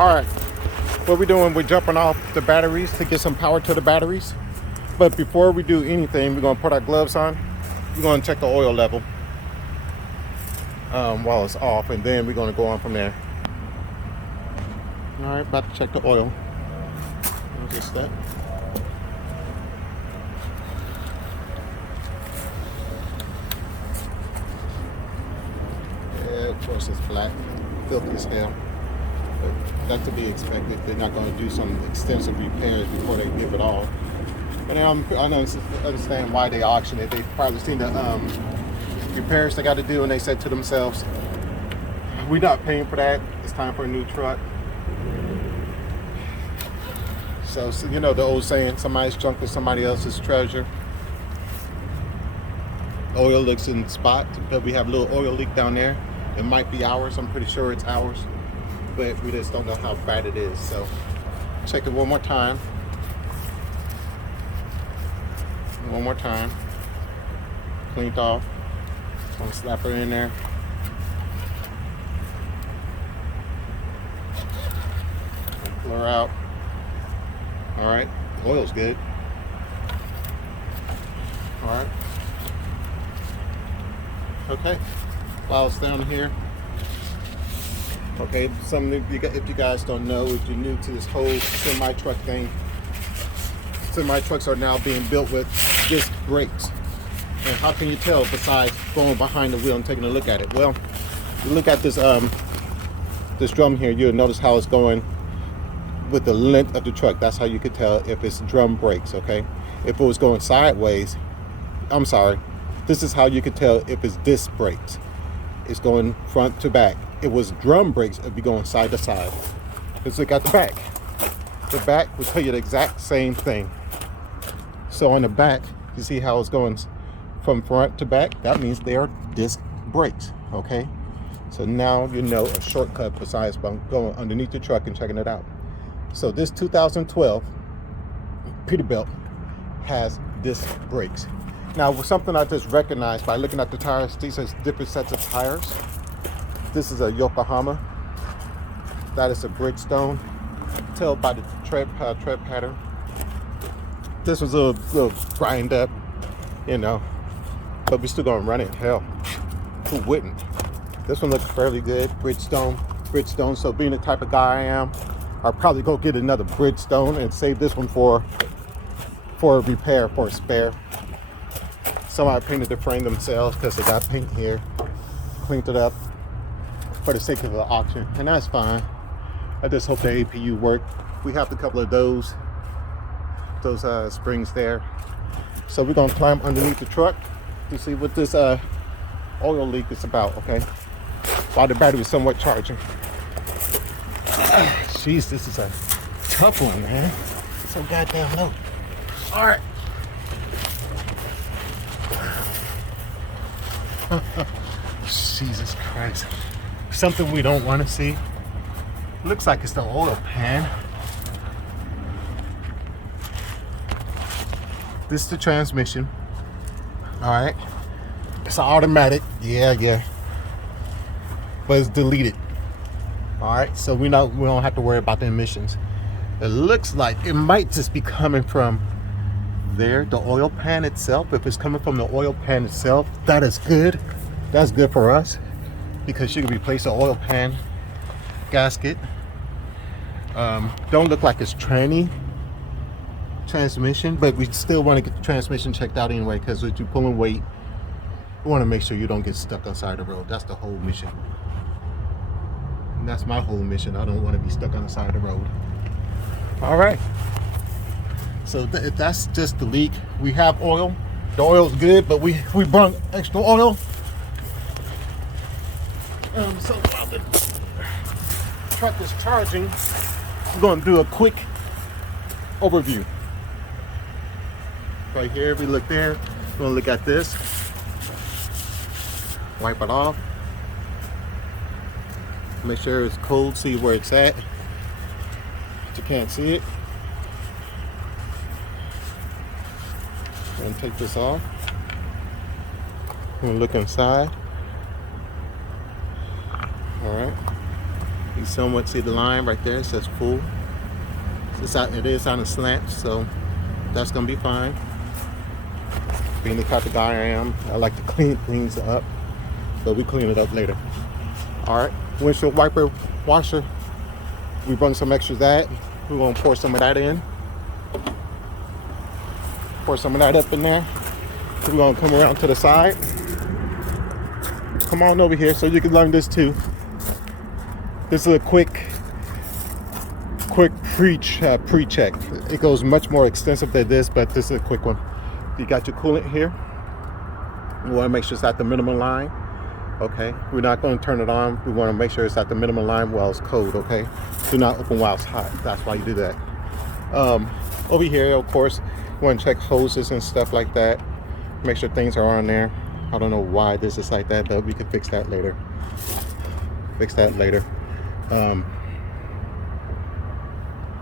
All right, what we're doing, we're jumping off the batteries to get some power to the batteries. But before we do anything, we're gonna put our gloves on. We're gonna check the oil level while it's off, and then we're gonna go on from there. All right, about to check the oil. Just that. Yeah, of course it's black, filthy as hell. But that's to be expected. They're not going to do some extensive repairs before they give it all. And I don't understand why they auction it. They've probably seen the repairs they got to do, and they said to themselves, "We're not paying for that. It's time for a new truck." So you know the old saying, somebody's junk is somebody else's treasure. Oil looks in spot, but we have a little oil leak down there. It might be ours. I'm pretty sure it's ours, but we just don't know how bad it is. So check it one more time. One more time. Cleaned off. Gonna slap her in there. Pull her out. All right, oil's good. All right. Okay, while it's down here. Okay, if you guys don't know, if you're new to this whole semi-truck thing, semi-trucks are now being built with disc brakes. And how can you tell besides going behind the wheel and taking a look at it? Well, you look at this this drum here, you'll notice how it's going with the length of the truck. That's how you could tell if it's drum brakes, okay? If it was going sideways, I'm sorry, this is how you could tell if it's disc brakes. It's going front to back. It was drum brakes, it'd be going side to side. Let's look at the back. The back will tell you the exact same thing. So on the back, you see how it's going from front to back? That means they are disc brakes, okay? So now you know a shortcut besides going underneath the truck and checking it out. So this 2012 Peterbilt has disc brakes. Now, with something I just recognized by looking at the tires, these are different sets of tires. This is a Yokohama. That is a Bridgestone. Tell by the tread pattern. This was a little grind up, you know, but we're still gonna run it. Hell, who wouldn't? This one looks fairly good. Bridgestone. So being the type of guy I am, I'll probably go get another Bridgestone and save this one for a repair, for a spare. Somebody painted the frame themselves because they got paint here. Cleaned it up for the sake of the auction, and that's fine. I just hope the APU worked. We have a couple of those springs there. So we're gonna climb underneath the truck to see what this oil leak is about, okay? While the battery is somewhat charging. Jeez, this is a tough one, man. It's so goddamn low. All right. Jesus Christ. Something we don't want to see. Looks like it's the oil pan. This is the transmission. All right. It's an automatic. Yeah. But it's deleted. All right. So we don't have to worry about the emissions. It looks like it might just be coming from there, the oil pan itself. If it's coming from the oil pan itself, that is good. That's good for us because you can replace the oil pan gasket. Don't look like it's tranny transmission, but we still want to get the transmission checked out anyway, because with you pulling weight, we want to make sure you don't get stuck on the side of the road. That's the whole mission. And that's my whole mission. I don't want to be stuck on the side of the road. All right. So that's just the leak. We have oil. The oil's good, but we brought extra oil. So while the truck is charging, we're going to do a quick overview. Right here, if we look there, we're going to look at this. Wipe it off. Make sure it's cold, see where it's at. But you can't see it. And take this off. And look inside. All right. You somewhat see the line right there. It says full. It is on a slant, so that's gonna be fine. Being the type of guy I am, I like to clean things up, so we clean it up later. All right, windshield wiper washer. We run some extra of that. We're gonna pour some of that in. Pour some of that up in there. We're gonna come around to the side. Come on over here so you can learn this too. This is a quick pre-check. It goes much more extensive than this, but this is a quick one. You got your coolant here. We want to make sure it's at the minimum line. Okay, we're not going to turn it on. We want to make sure it's at the minimum line while it's cold. Okay, do not open while it's hot. That's why you do that. Over here, of course, you want to check hoses and stuff like that. Make sure things are on there. I don't know why this is like that, but we can fix that later.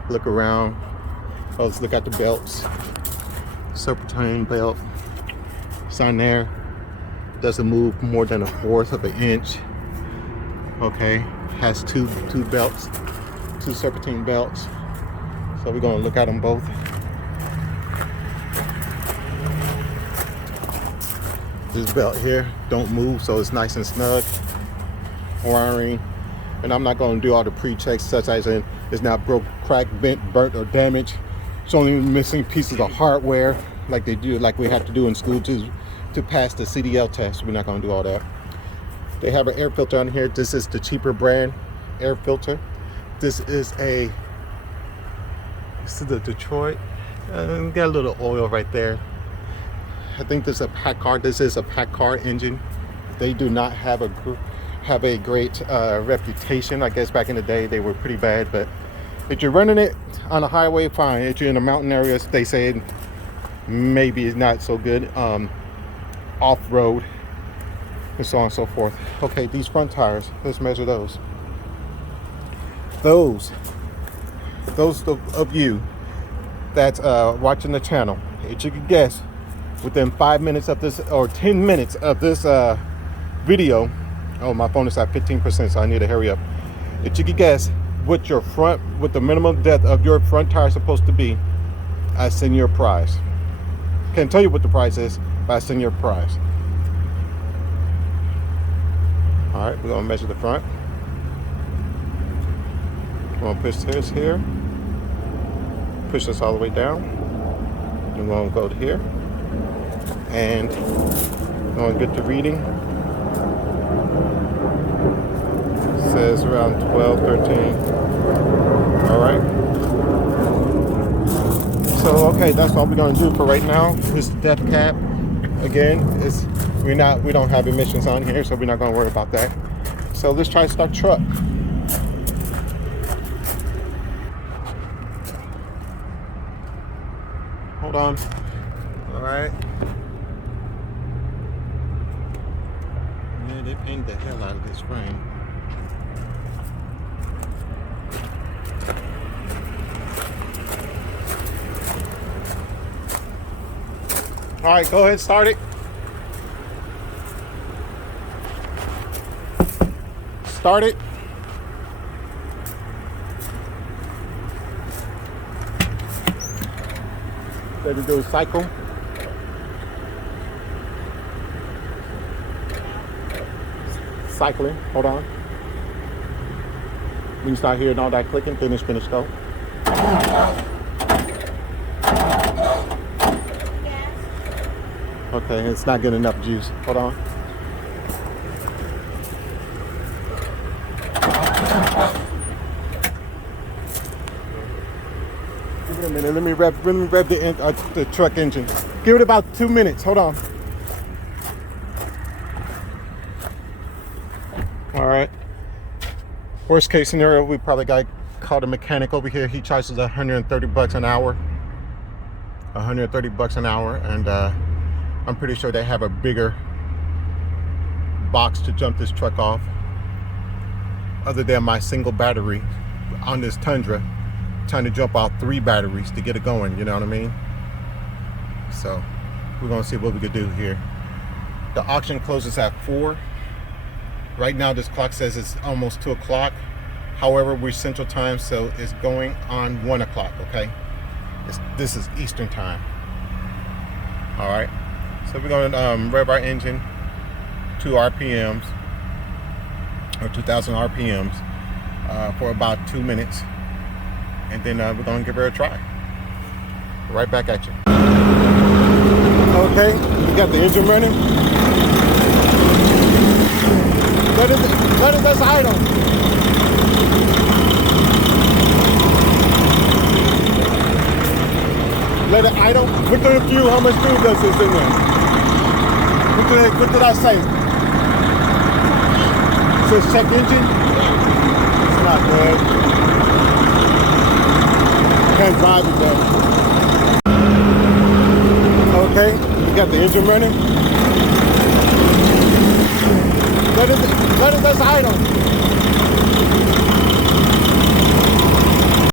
Look around. Let's look at the belts. Serpentine belt. It's on there. Doesn't move more than 1/4 of an inch. Okay. Has two belts, 2 serpentine belts. So we're gonna look at them both. This belt here don't move, so it's nice and snug. Wiring. And I'm not going to do all the pre-checks, such as in it's not broke, cracked, bent, burnt, or damaged. It's only missing pieces of hardware, like we have to do in school to pass the CDL test. We're not going to do all that. They have an air filter on here. This is the cheaper brand air filter. This is the Detroit. Got a little oil right there. I think this is a Packard. This is a Packard engine. They do not have a great reputation. I guess back in the day they were pretty bad, but if you're running it on a highway, fine. If you're in the mountain areas, they say maybe it's not so good. Off-road and so on and so forth. Okay, these front tires, let's measure those. Those of you that's watching the channel, if you could guess within 5 minutes of this or 10 minutes of this video. Oh, my phone is at 15%, so I need to hurry up. If you could guess what the minimum depth of your front tire is supposed to be, I send you a prize. Can't tell you what the prize is, but I send you a prize. All right, we're gonna measure the front. We're gonna push this here. Push this all the way down. We're gonna go to here. And we're gonna get the reading. Says around 12, 13. All right. So okay, that's all we're gonna do for right now. This depth cap. Again, we don't have emissions on here, so we're not gonna worry about that. So let's try to start truck. Hold on. All right. Yeah, they painted the hell out of this frame. All right, go ahead, start it. Start it. Ready to do a cycle. Cycling, hold on. When you start hearing all that clicking, finish, go. Okay, it's not getting enough juice. Hold on. Give it a minute. Let me rev the truck engine. Give it about 2 minutes. Hold on. All right. Worst case scenario, we probably called a mechanic over here. He charges $130 an hour. $130 an hour, and I'm pretty sure they have a bigger box to jump this truck off, other than my single battery on this Tundra, trying to jump out 3 batteries to get it going, you know what I mean? So we're gonna see what we could do here. The auction closes at 4. Right now this clock says it's almost 2 o'clock, However, we're Central Time, so it's going on 1 o'clock, okay? This is Eastern Time. All right, so we're gonna rev our engine 2 RPMs, or 2,000 RPMs for about 2 minutes, and then we're gonna give her a try. Right back at you. Okay, we got the engine running. Let it that's idle. Let it idle. Look at the fuel. How much fuel does this in there? What did I say? It says check engine. It's not good. Can't drive it though. Okay, we got the engine running. Let it that's idle.